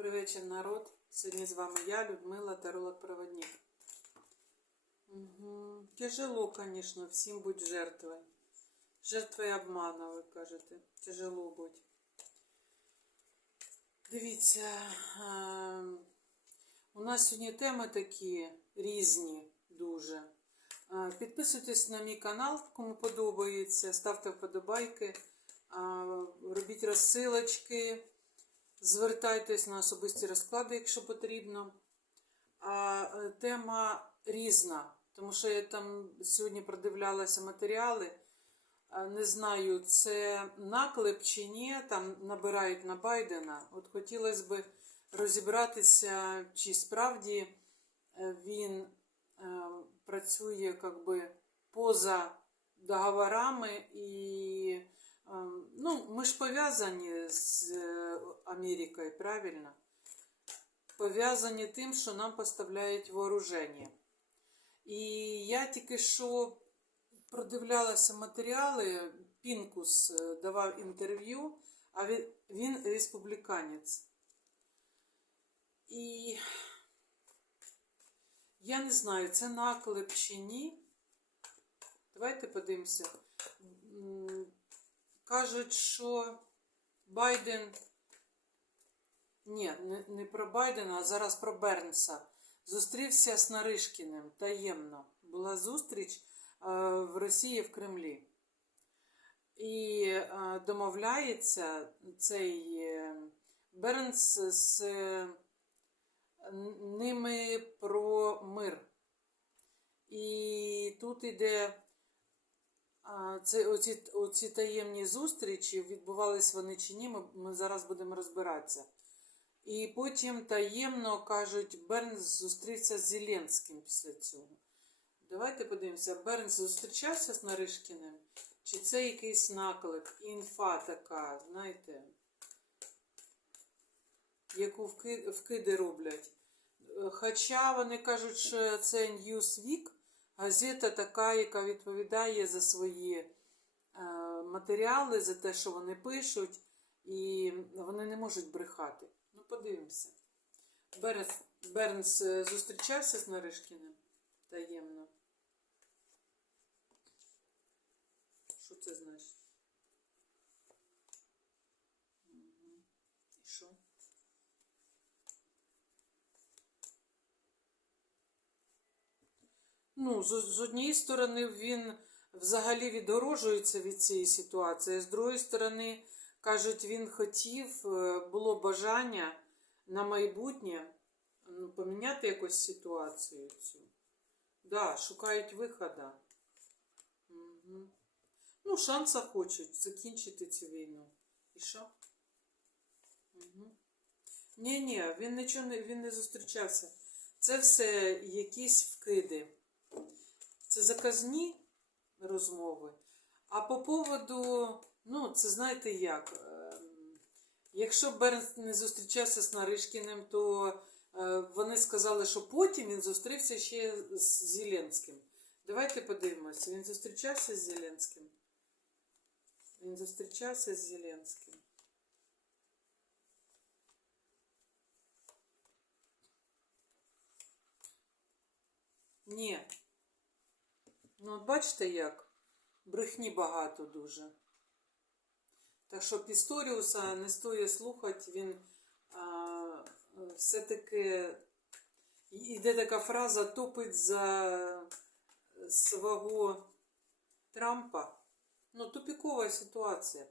Добрий вечір, народ. Сьогодні з вами я, Людмила, таролог-проводник. Угу. Тяжело, звісно, всім бути жертвою. Жертвою обману, ви кажете. Тяжело бути. Дивіться, у нас сьогодні теми такі різні дуже. Підписуйтесь на мій канал, кому подобається, ставте вподобайки, робіть розсилочки. Звертайтесь на особисті розклади, якщо потрібно. А е, тема різна, тому що я там сьогодні продивлялася матеріали. Не знаю, це наклеп чи ні, там набирають на Байдена. От хотілося б розібратися, чи справді е, він е, працює как би, поза договорами і Ну, ми ж пов'язані з е, Америкою, правильно? Пов'язані тим, що нам поставляють вооруження. І я тільки що продивлялася матеріали, Пінкус е, давав інтерв'ю, а він республіканець. І я не знаю, це наклеп чи ні. Давайте подивимося. Кажуть, що Байден. Ні, не, про Байдена, а зараз про Бернса. Зустрівся з Наришкіним таємно. Була зустріч е, в Росії в Кремлі. І е, домовляється цей е, Бернс з ними про мир. І тут іде Це оці, оці таємні зустрічі, відбувались вони чи ні, ми, ми зараз будемо розбиратися. І потім таємно кажуть, Бернс зустрівся з Зеленським після цього. Давайте подивимося, Бернс зустрічався з Наришкіним? Чи це якийсь наклеп, інфа така, знаєте, яку вкиди роблять. Е, Хоча вони кажуть, що це Newsweek, газета така, яка відповідає за свої е, матеріали, за те, що вони пишуть, і вони не можуть брехати. Ну, подивимося. Бернс, Бернс зустрічався з Наришкіним таємно. Що це значить? Мгм. І що? Ну, з, з однієї сторони, він взагалі відгорожується від цієї ситуації, з другої сторони, кажуть, він хотів, е, було бажання на майбутнє ну, поміняти якусь ситуацію цю. Да, шукають виходу. Угу. Ну, шанса хочуть закінчити цю війну. І що? Угу. Ні, ні, він нічого не, він не зустрічався. Це все якісь вкиди. Це заказні розмови. А по поводу, ну, це знаєте як. ем, Якщо Бернс не зустрічався з Наришкіним, то е, вони сказали, що потім він зустрівся ще з Зеленським. Давайте подивимося. Він зустрічався з Зеленським. Він зустрічався з Зеленським. Ні. Ну, от бачите як? Брехні багато дуже. Так що Пісторіуса не стоїть слухати, він все-таки йде така фраза топить за свого Трампа. Ну, тупікова ситуація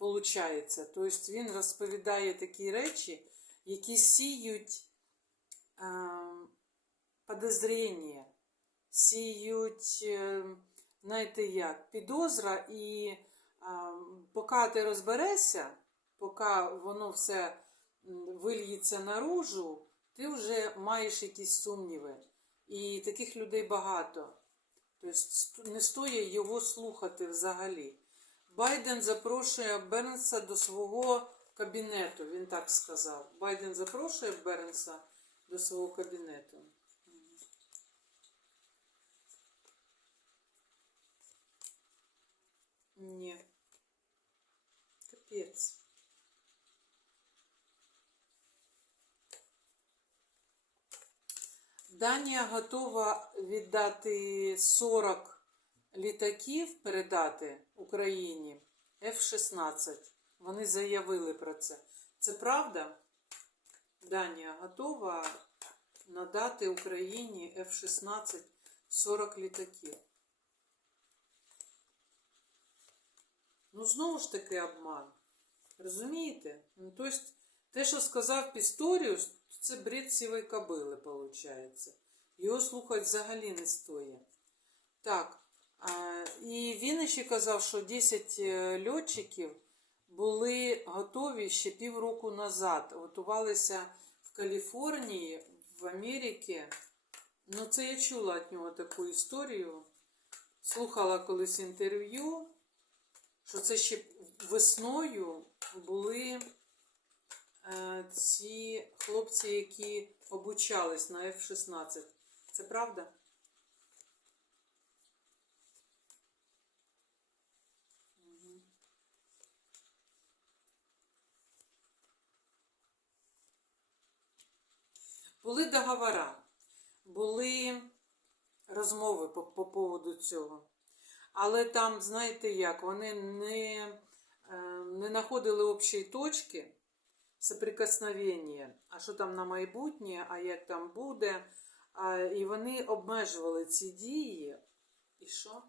виходить. Тобто він розповідає такі речі, які сіють а, подозріння сіють, е, знаєте як, підозра, і поки ти розберешся, поки воно все вильється наружу, ти вже маєш якісь сумніви. І таких людей багато. Тобто не стоїть його слухати взагалі. Байден запрошує Бернса до свого кабінету, він так сказав. Байден запрошує Бернса до свого кабінету. Ні. Капець. Данія готова віддати 40 літаків передати Україні F-16. Вони заявили про це. Це правда? Данія готова надати Україні F-16 40 літаків. Ну, знову ж таки обман. Розумієте? Ну, тобто, те, що сказав Пісторіус, це бред сівої кобили, виходить. Його слухати взагалі не стоїть. Так. І він ще казав, що 10 е, льотчиків були готові ще півроку назад. Готувалися в Каліфорнії, в Америці. Ну, це я чула від нього таку історію. Слухала колись інтерв'ю, що це ще весною були е, ці хлопці, які обучались на F-16. Це правда? Були договори, були розмови по, по поводу цього. Але там, знаєте як, вони не, е, не знаходили общої точки соприкосновення, а що там на майбутнє, а як там буде. І вони обмежували ці дії. І що?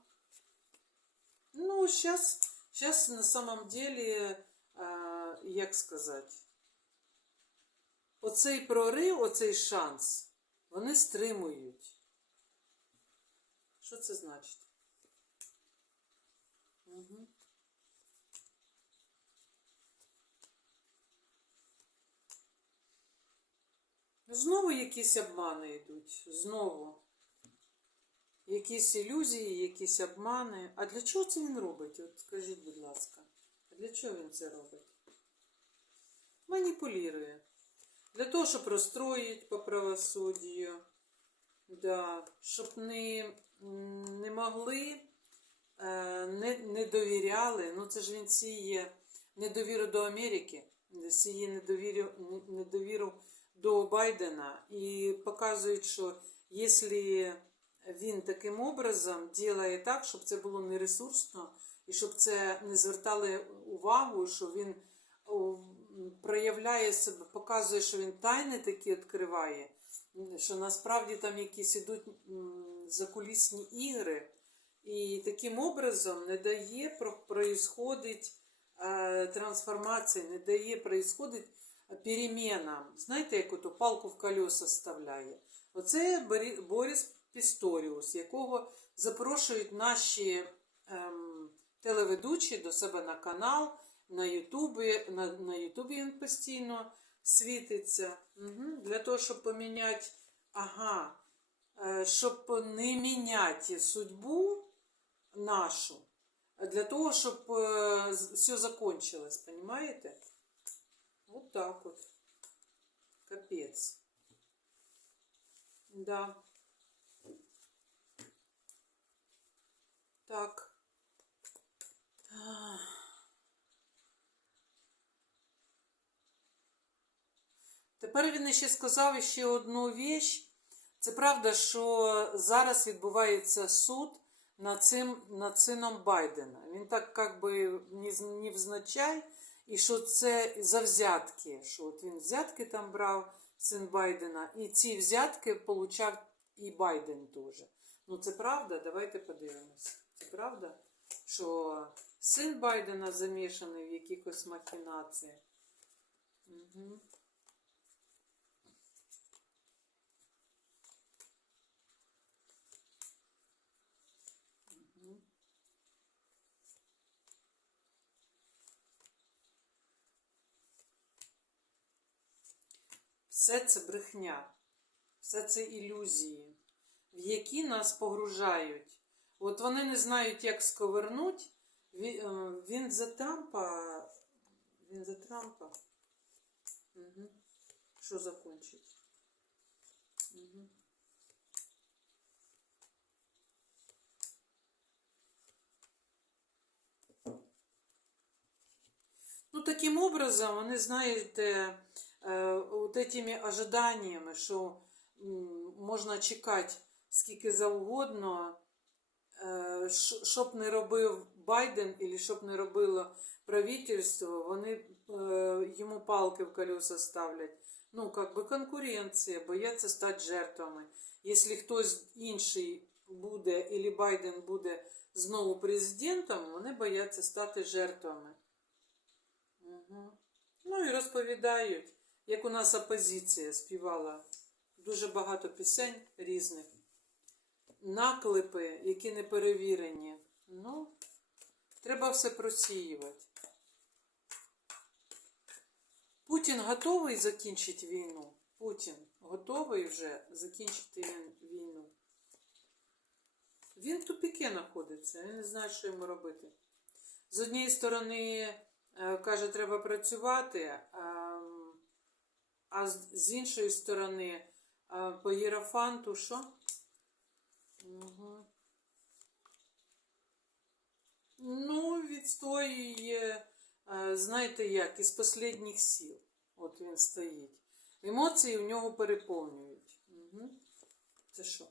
Ну, зараз, зараз на самом деле, е, як сказати, оцей прорив, оцей шанс, вони стримують. Що це значить? Знову якісь обмани йдуть. Знову. Якісь ілюзії, якісь обмани. А для чого це він робить? От скажіть, будь ласка, а для чого він це робить? Маніпулює. Для того, щоб розстроїть по правосуддю. Да, щоб не, не могли, не, не довіряли. Ну, це ж він сіє недовіру до Америки, сіє недовіру, недовіру до Байдена і показують, що якщо він таким образом ділає так, щоб це було не ресурсно, і щоб це не звертали увагу, що він проявляє себе, показує, що він тайни такі відкриває, що насправді там якісь ідуть закулісні ігри, і таким образом не дає про- происходить трансформації, не дає происходить перемінам. Знаєте, як ото палку в колеса вставляє? Оце Борис Пісторіус, якого запрошують наші ем, телеведучі до себе на канал, на Ютубі. На, на Ютубі він постійно світиться. Угу. Для того, щоб поміняти, ага, е, щоб не міняти судьбу нашу, для того, щоб е, все закончилось, понимаете? Вот так вот. Капец. Да. Так. Тепер він ще сказав ще одну віч. Це правда, що зараз відбувається суд над цим над сином Байдена. Він так як би невзначай, і що це за взятки. Що от він взятки там брав, син Байдена, і ці взятки получав і Байден теж. Ну це правда? Давайте подивимось. Це правда, що син Байдена замішаний в якихось махінаціях. Угу. Все це брехня, все це ілюзії, в які нас погружають. От вони не знають, як сковернуть. Він, е, за Трампа. Він за Трампа. Угу. Що закончить? Угу. Ну, таким образом, вони, знаєте, вот этими ожиданиями, що можна чекати скільки завгодно, що- щоб не робив Байден і щоб не робило правительство, вони йому палки в колеса ставлять. Ну, как би конкуренція, бояться стати жертвами. Якщо хтось інший буде, або Байден буде знову президентом, вони бояться стати жертвами. Угу. Ну і розповідають, як у нас опозиція співала дуже багато пісень різних, наклепи, які не перевірені. Ну, треба все просіювати. Путін готовий закінчити війну. Путін готовий вже закінчити війну. Він в тупіке знаходиться, він не знає, що йому робити. З однієї сторони, е, каже, треба працювати, а, а з- з іншої сторони, е, по Єрофанту що? Угу. Ну, відстоює, е, знаєте як, із останніх сил. От він стоїть. Емоції в нього переповнюють. Угу. Це що?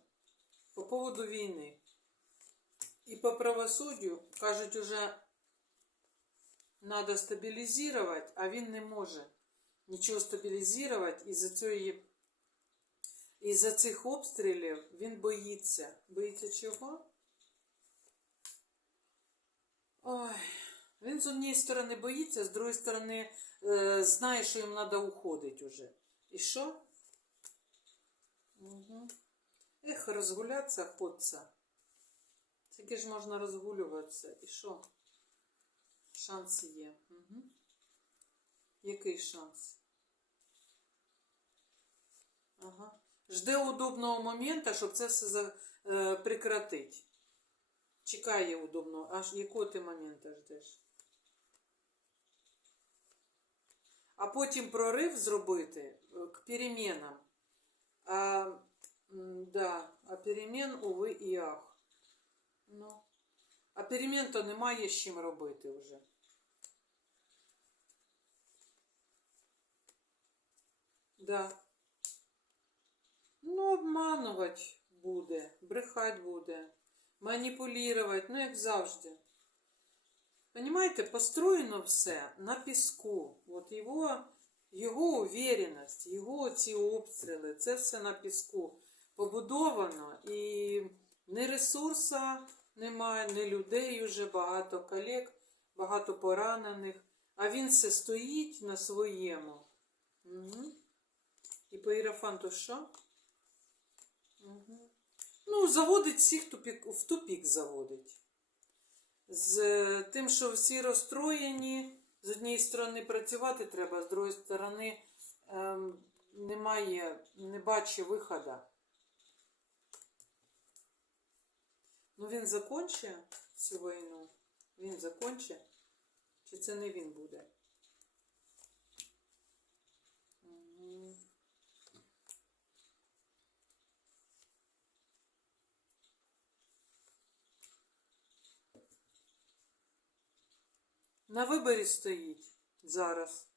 По поводу війни. І по правосуддю, кажуть, уже треба стабілізувати, а він не може нічого стабілізувати із-за цієї. Із-за цих обстрілів він боїться. Боїться чого? Ой, він з однієї сторони боїться, з другої сторони е, знає, що їм треба уходити уже. І що? Угу. Ех, розгулятися хочеться. Тільки ж можна розгулюватися. І що? Шанс є. Угу. Який шанс? Ага. Жде удобного моменту, щоб це все за, е, прекратити. Чекає удобного. Аж якого ти моменту ждеш? А потім прорив зробити е, к перемінам. А, да, а перемін, уви, і ах. Ну. А перемін то немає з чим робити вже. Да. Ну, обманувати буде, брехати буде, маніпулювати, ну як завжди. Понимаете, построєно все на піску. От його, його уверенность, його ці обстріли, це все на піску побудовано. І ні ресурса немає, ні людей вже багато колег, багато поранених. А він все стоїть на своєму. Угу. І по Ірафанту що? Угу. Ну, заводить всіх тупік, в тупік заводить. З е, тим, що всі розстроєні, з однієї сторони працювати треба, з другої сторони ем, немає, не бачить виходу. Ну він закончить цю війну? Він закончить? Чи це не він буде? На виборі стоїть зараз.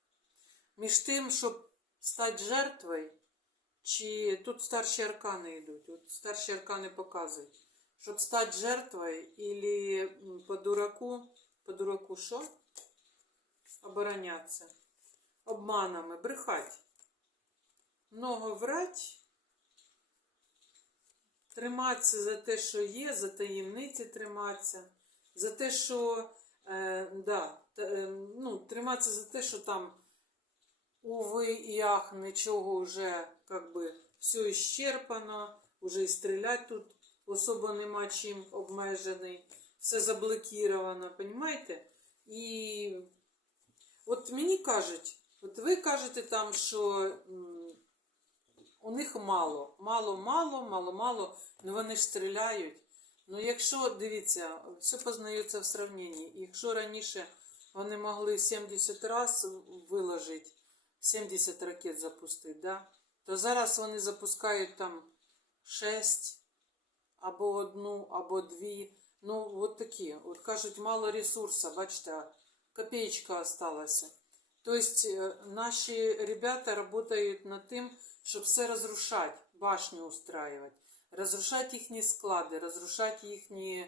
Між тим, щоб стати жертвою, чи тут старші аркани йдуть. От старші аркани показують. Щоб стати жертвою, или по дураку, по дураку що? Оборонятися. Обманами, брехать. Много врать. Триматися за те, що є, за таємниці триматися, за те, що Е, да, е, ну, триматися за те, що там уви і ах, нічого вже как би все іщерпано, вже і стріляти тут особо нема чим обмежений, все заблокіровано, понімаєте? І от мені кажуть, от ви кажете там, що у них мало, мало, мало, мало, мало, ну вони ж стріляють. Ну, якщо, дивіться, все познається в сравненні. Якщо раніше вони могли 70 раз виложити, 70 ракет запустити, да? то зараз вони запускають там 6 або одну, або дві. Ну, от такі. От кажуть, мало ресурсу, бачите, копеечка осталася. То есть э, ребята работают над тим, щоб все розрушати, башню устраивать, розрушати їхні склади, розрушати їхні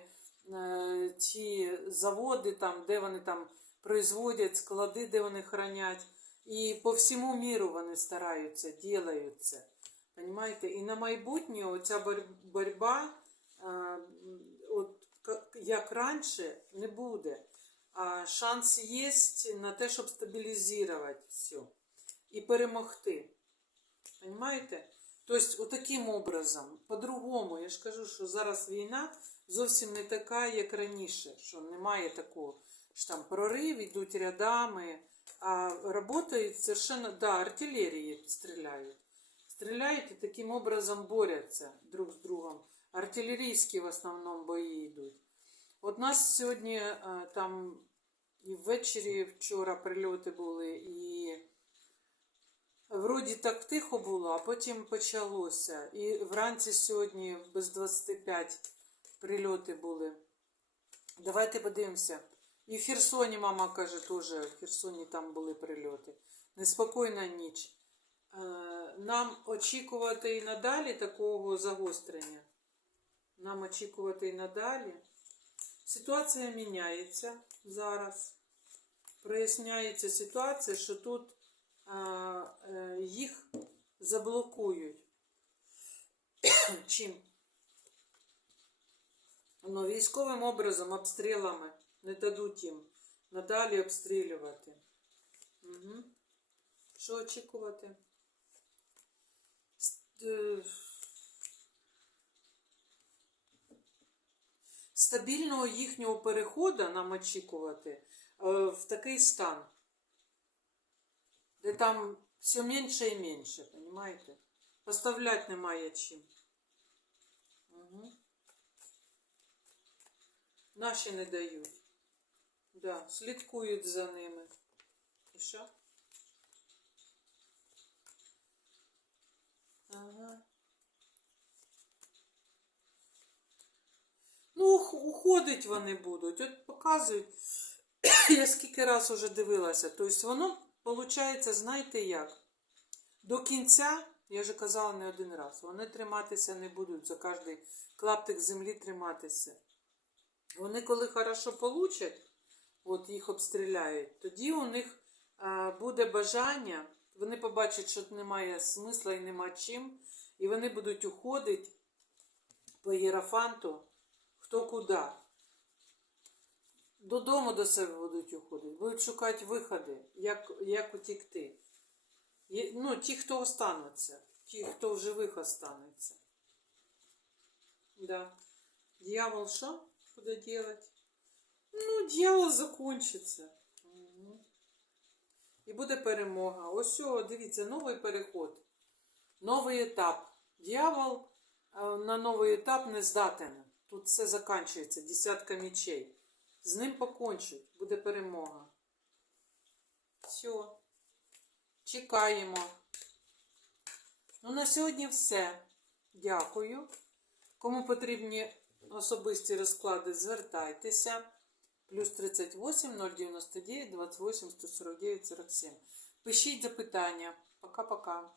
е, ті заводи, там, де вони там производять, склади, де вони хранять. І по всьому міру вони стараються, ділають. Понимаєте? І на майбутнє оця боротьба, е, от як раніше, не буде. А шанс є на те, щоб стабілізувати все і перемогти. Понимаєте? Тобто, отаким образом, по-другому, я ж кажу, що зараз війна зовсім не така, як раніше, що немає такого, що там прорив, йдуть рядами, а працюють совершенно, да, артилерії стріляють. Стріляють і таким образом борються друг з другом. Артилерійські в основному бої йдуть. От нас сьогодні е, там і ввечері вчора прильоти були, і вроді так тихо було, а потім почалося. І вранці сьогодні без 25 прильоти були. Давайте подивимося. І в Херсоні, мама каже, теж в Херсоні там були прильоти. Неспокійна ніч. Е, Нам очікувати і надалі такого загострення. Нам очікувати і надалі. Ситуація міняється зараз. Проясняється ситуація, що тут їх заблокують. Чим? Ну, військовим образом, обстрілами не дадуть їм надалі обстрілювати. Угу. Що очікувати? Е, Стабільного їхнього переходу нам очікувати е, в такий стан, де там все менше і менше, понимаєте? Поставляти немає чим. Угу. Наші не дають. Да, слідкують за ними. І що? Ага. Ну, уходить вони будуть. От показують. Я скільки раз уже дивилася. Тобто воно виходить, знаєте як? До кінця, я вже казала не один раз, вони триматися не будуть за кожний клаптик землі триматися. Вони, коли хорошо получать, от їх обстріляють, тоді у них буде бажання, вони побачать, що немає смисла і нема чим, і вони будуть уходити по єрафанту хто куди. Додому до себе будуть уходити, будуть шукати виходи, як, як утікти. Є- Ну, ті, хто остануться, ті, хто в живих останеться. Да. Дьявол що буде делать? Ну, дьявол закончиться. Мгм. І буде перемога. Ось, о, дивіться, новий переход, новий етап. Дьявол е, на новий етап не здатен. Тут все закінчується, десятка мечей. З ним покончить, буде перемога. Все. Чекаємо. Ну, на сьогодні все. Дякую. Кому потрібні особисті розклади, звертайтеся. Плюс 38 099 28 149 47. Пишіть запитання. Пока-пока.